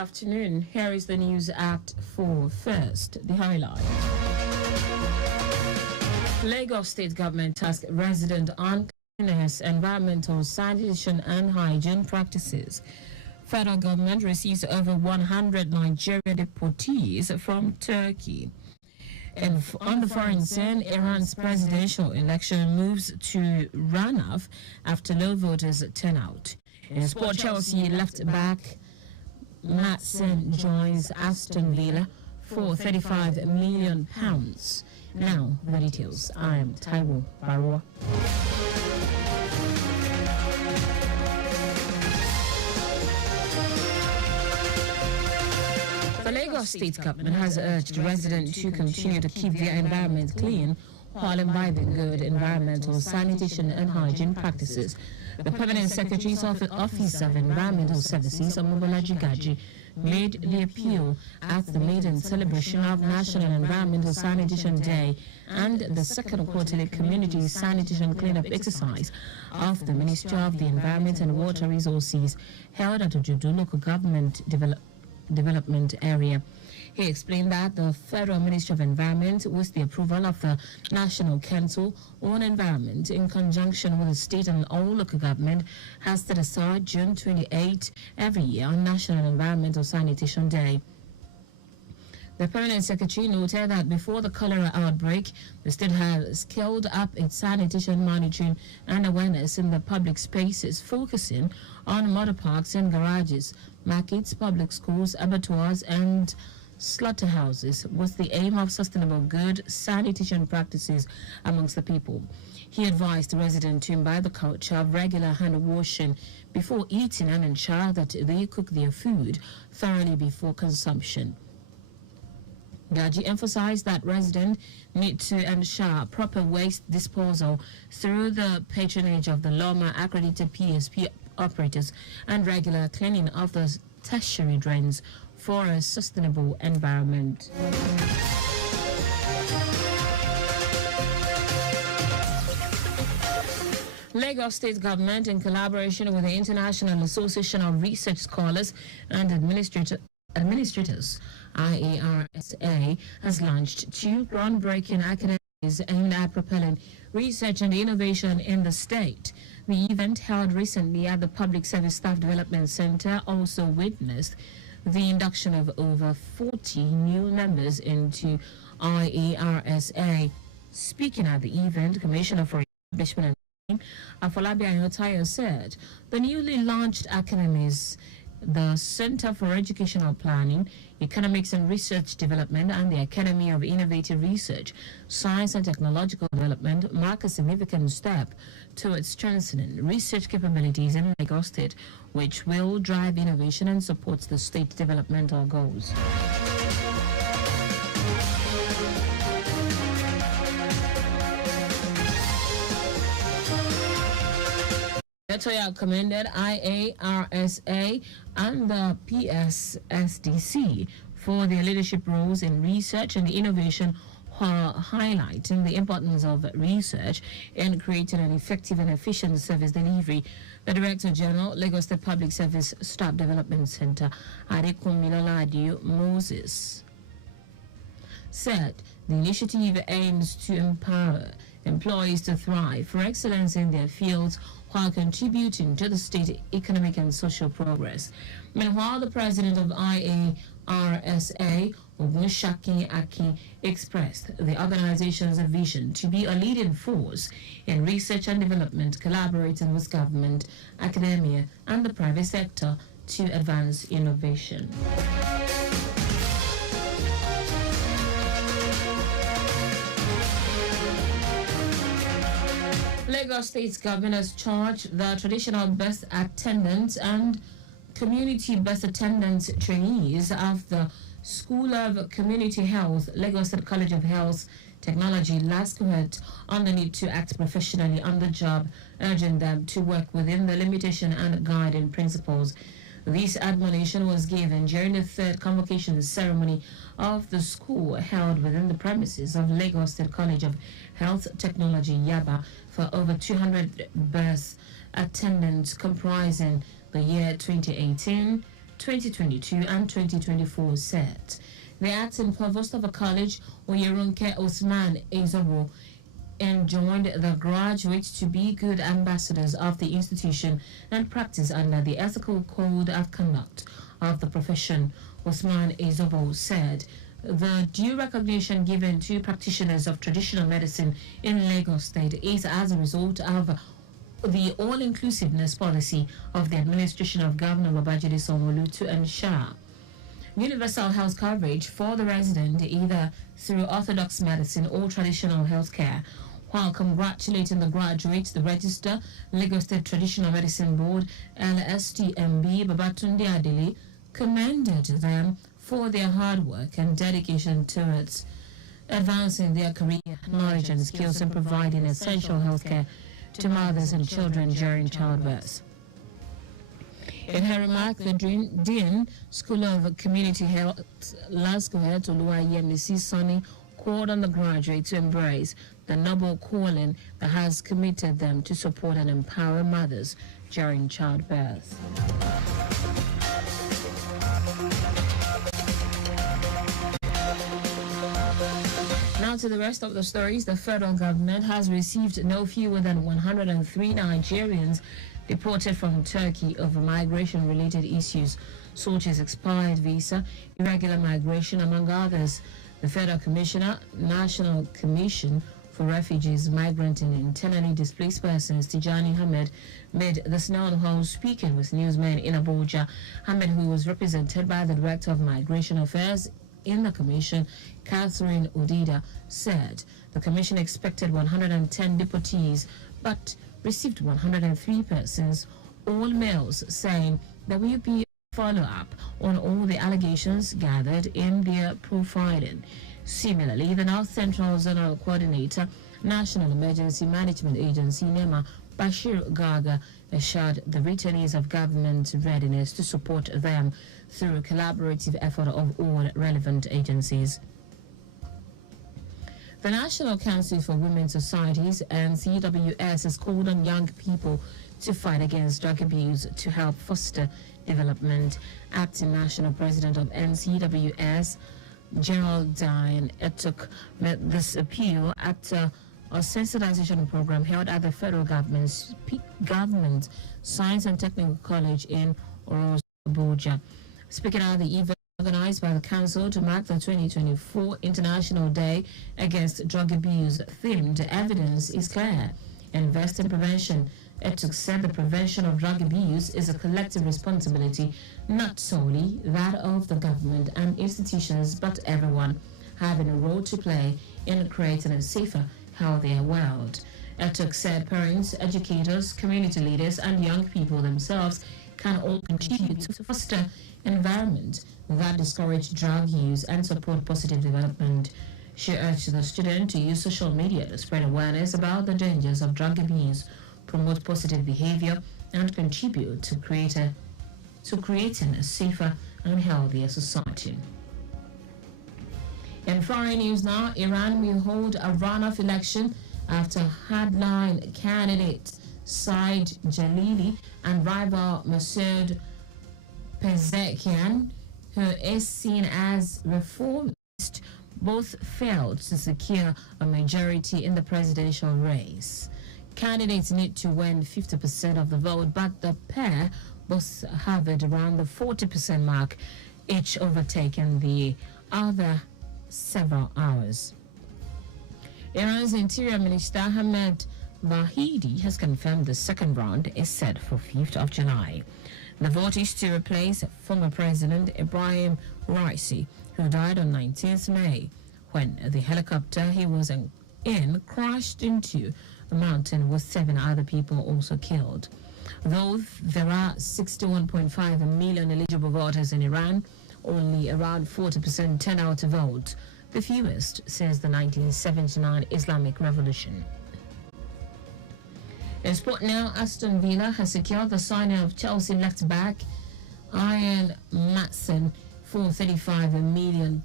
afternoon. Here is the news at 4. First, the highlight. Lagos State Government tasked resident on cleanliness, environmental sanitation and hygiene practices. Federal government receives over 100 Nigerian deportees from Turkey. And on the foreign scene, Iran's presidential election moves to runoff after low voters turnout. In sport, Chelsea left back Matson joins Aston Villa for £35 million. Now, the details. I am Taiwo Baruwa. The Lagos State Government has urged residents to continue to keep their environment clean while imbibing good environmental sanitation and hygiene practices. The Permanent Secretary's Office of Environmental Services, Omobolaji Gaji, made the appeal at the maiden celebration of National Environmental Sanitation Day and the second quarterly community sanitation cleanup exercise of the Ministry of the Environment and Water Resources held at the Judu Local Government Development Area. He explained that the Federal Ministry of Environment, with the approval of the National Council on Environment, in conjunction with the state and all local government, has set aside June 28 every year on National Environmental Sanitation Day. The Permanent Secretary noted that before the cholera outbreak, the state has scaled up its sanitation monitoring and awareness in the public spaces, focusing on motor parks and garages, markets, public schools, abattoirs, and slaughterhouses, with the aim of sustainable good sanitation practices amongst the people. He advised the residents to imbibe the culture of regular hand washing before eating and ensure that they cook their food thoroughly before consumption. Gaji emphasized that residents need to ensure proper waste disposal through the patronage of the LOMA accredited PSP operators and regular cleaning of the tertiary drains for a sustainable environment. Lagos State Government, in collaboration with the International Association of Research Scholars and Administrators, IARSA, has launched 2 groundbreaking academies aimed at propelling research and innovation in the state. The event, held recently at the Public Service Staff Development Center, also witnessed the induction of over 40 new members into IARSA. Speaking at the event, Commissioner for Establishment and Afolabi Ayotayo said the newly launched academies, the Center for Educational Planning, Economics and Research Development, and the Academy of Innovative Research, Science and Technological Development, mark a significant step towards strengthening research capabilities in Lagos State, which will drive innovation and supports the state developmental goals. Toya commended IARSA and the PSSDC for their leadership roles in research and innovation, while highlighting the importance of research in creating an effective and efficient service delivery. The Director General, Lagos State Public Service Staff Development Center, Adekunmilola Moses, said the initiative aims to empower employees to thrive for excellence in their fields while contributing to the state economic and social progress. Meanwhile, the president of IARSA, Ogunshaki Aki, expressed the organization's vision to be a leading force in research and development, collaborating with government, academia, and the private sector to advance innovation. Lagos State's government has charged the traditional best attendants and community best attendants trainees of the School of Community Health, Lagos State College of Health Technology, last cohort, on the need to act professionally on the job, urging them to work within the limitation and guiding principles. This admonition was given during the 3rd convocation ceremony of the school held within the premises of Lagos State College of Health Technology, Yaba, for over 200 birth attendants comprising the year 2018, 2022 and 2024 said. The acting provost of a college, Oyerunke Osman Ezobo, enjoined the graduates to be good ambassadors of the institution and practice under the ethical code of conduct of the profession. Osman Ezobo said the due recognition given to practitioners of traditional medicine in Lagos State is as a result of the all-inclusiveness policy of the administration of Governor Babajide Sanwo-Olu to ensure universal health coverage for the resident either through orthodox medicine or traditional health care. While congratulating the graduates, the Register, Lagos State Traditional Medicine Board, LSTMB, Babatunde Adele, commended them for their hard work and dedication towards advancing their career, knowledge and skills in providing essential health care to mothers and children during childbirth. In her remark, the Dean, School of Community Health, Lasco Head Oluwayemisi Sonny, called on the graduate to embrace the noble calling that has committed them to support and empower mothers during childbirth. Now to the rest of the stories. The federal government has received no fewer than 103 Nigerians deported from Turkey over migration-related issues, such as expired visa, irregular migration, among others. The Federal Commissioner, National Commission for Refugees, Migrant and Internally Displaced Persons, Tijani Ahmed, made this known while speaking with newsmen in Abuja. Ahmed, who was represented by the Director of Migration Affairs in the Commission, Catherine Odida, said the Commission expected 110 deportees, but received 103 persons, all males, saying there will be follow-up on all the allegations gathered in their profiling. Similarly, the North Central Zonal Coordinator, National Emergency Management Agency, NEMA, Bashir Gaga, assured the returnees of government readiness to support them through a collaborative effort of all relevant agencies. The National Council for Women's Societies, NCWS, has called on young people to fight against drug abuse to help foster development. Acting National President of NCWS, Geraldine Etuk, made this appeal at a sensitization program held at the federal government Science and Technical College in Abuja. Speaking at the event organized by the Council to mark the 2024 International Day Against Drug Abuse, themed "Evidence is Clear. Invest in Prevention." Etuk said the prevention of drug abuse is a collective responsibility, not solely that of the government and institutions, but everyone having a role to play in creating a safer, healthier world. Etuk said parents, educators, community leaders, and young people themselves can all contribute to foster an environment that discourage drug use and support positive development. She urged the student to use social media to spread awareness about the dangers of drug abuse, promote positive behavior, and contribute to creating a safer and healthier society. In foreign news now, Iran will hold a runoff election after hardline candidate Said Jalili and rival Masoud Pezeshkian, who is seen as reformist, both failed to secure a majority in the presidential race. Candidates need to win 50% of the vote, but the pair both hovered around the 40% mark, each overtaking the other several hours. Iran's Interior Minister Ahmed Vahidi has confirmed the second round is set for 5th of July. The vote is to replace former President Ibrahim Raisi, who died on 19th May when the helicopter he was in crashed into a mountain with 7 other people also killed. Though there are 61.5 million eligible voters in Iran, only around 40% turn out to vote, the fewest since the 1979 Islamic Revolution. In sport now, Aston Villa has secured the signing of Chelsea left-back Ian Maatsen for £35 million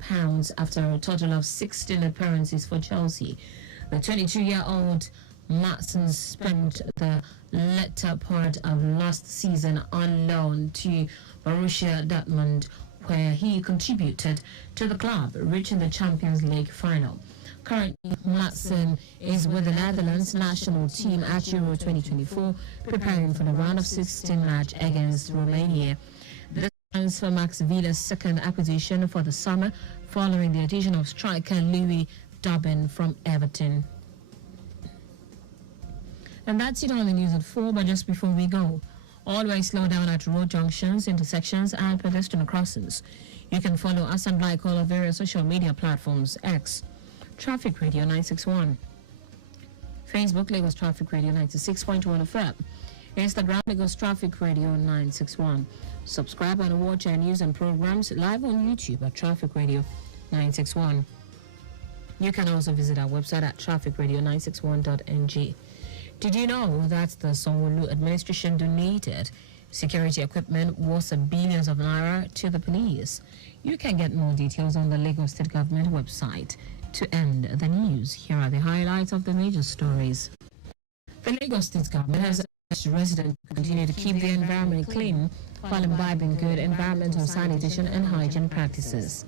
after a total of 16 appearances for Chelsea. The 22-year-old Matson spent the latter part of last season on loan to Borussia Dortmund, where he contributed to the club reaching the Champions League final. Currently, Matson is with the Netherlands national team at Euro 2024, preparing for the round of 16 match against Romania. This transfer marks Villa's second acquisition for the summer, following the addition of striker Louis Dobbin from Everton. And that's it on the news at 4, but just before we go, always slow down at road junctions, intersections, and pedestrian crossings. You can follow us and like all our various social media platforms: X, Traffic Radio 961, Facebook, Lagos Traffic Radio 96.1 FM, Instagram, Lagos Traffic Radio 961. Subscribe and watch our news and programs live on YouTube at Traffic Radio 961. You can also visit our website at trafficradio961.ng. Did you know that the Sanwo-Olu administration donated security equipment worth billions of naira to the police? You can get more details on the Lagos State Government website. To end the news, here are the highlights of the major stories. The Lagos State Government has urged residents to continue to keep the environment clean while imbibing good environmental sanitation and hygiene practices.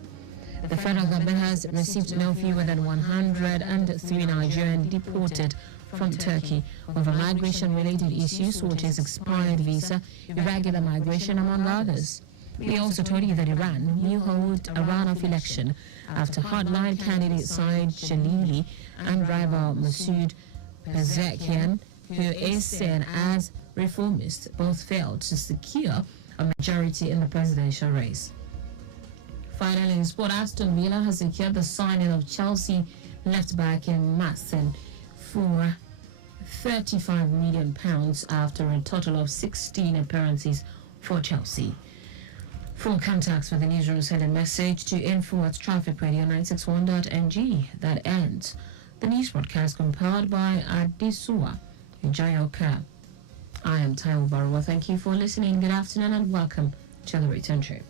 The federal government has received no fewer than 103 Nigerians deported from Turkey over migration-related issues such as expired visa, irregular migration, among others. We also told you that Iran will hold a runoff election after hardline candidate Saeed Jalili and rival Masoud Pezeshkian, who is seen as reformist, both failed to secure a majority in the presidential race. Finally, in sport, Aston Villa has secured the signing of Chelsea left-back in Matson for £35 million after a total of 16 appearances for Chelsea. For contacts with the newsroom, send a message to info@trafficradio961.ng. That ends the news broadcast compiled by Adesua Ijayoka. I am Taiwo Baruwa. Thank you for listening. Good afternoon and welcome to the return trip.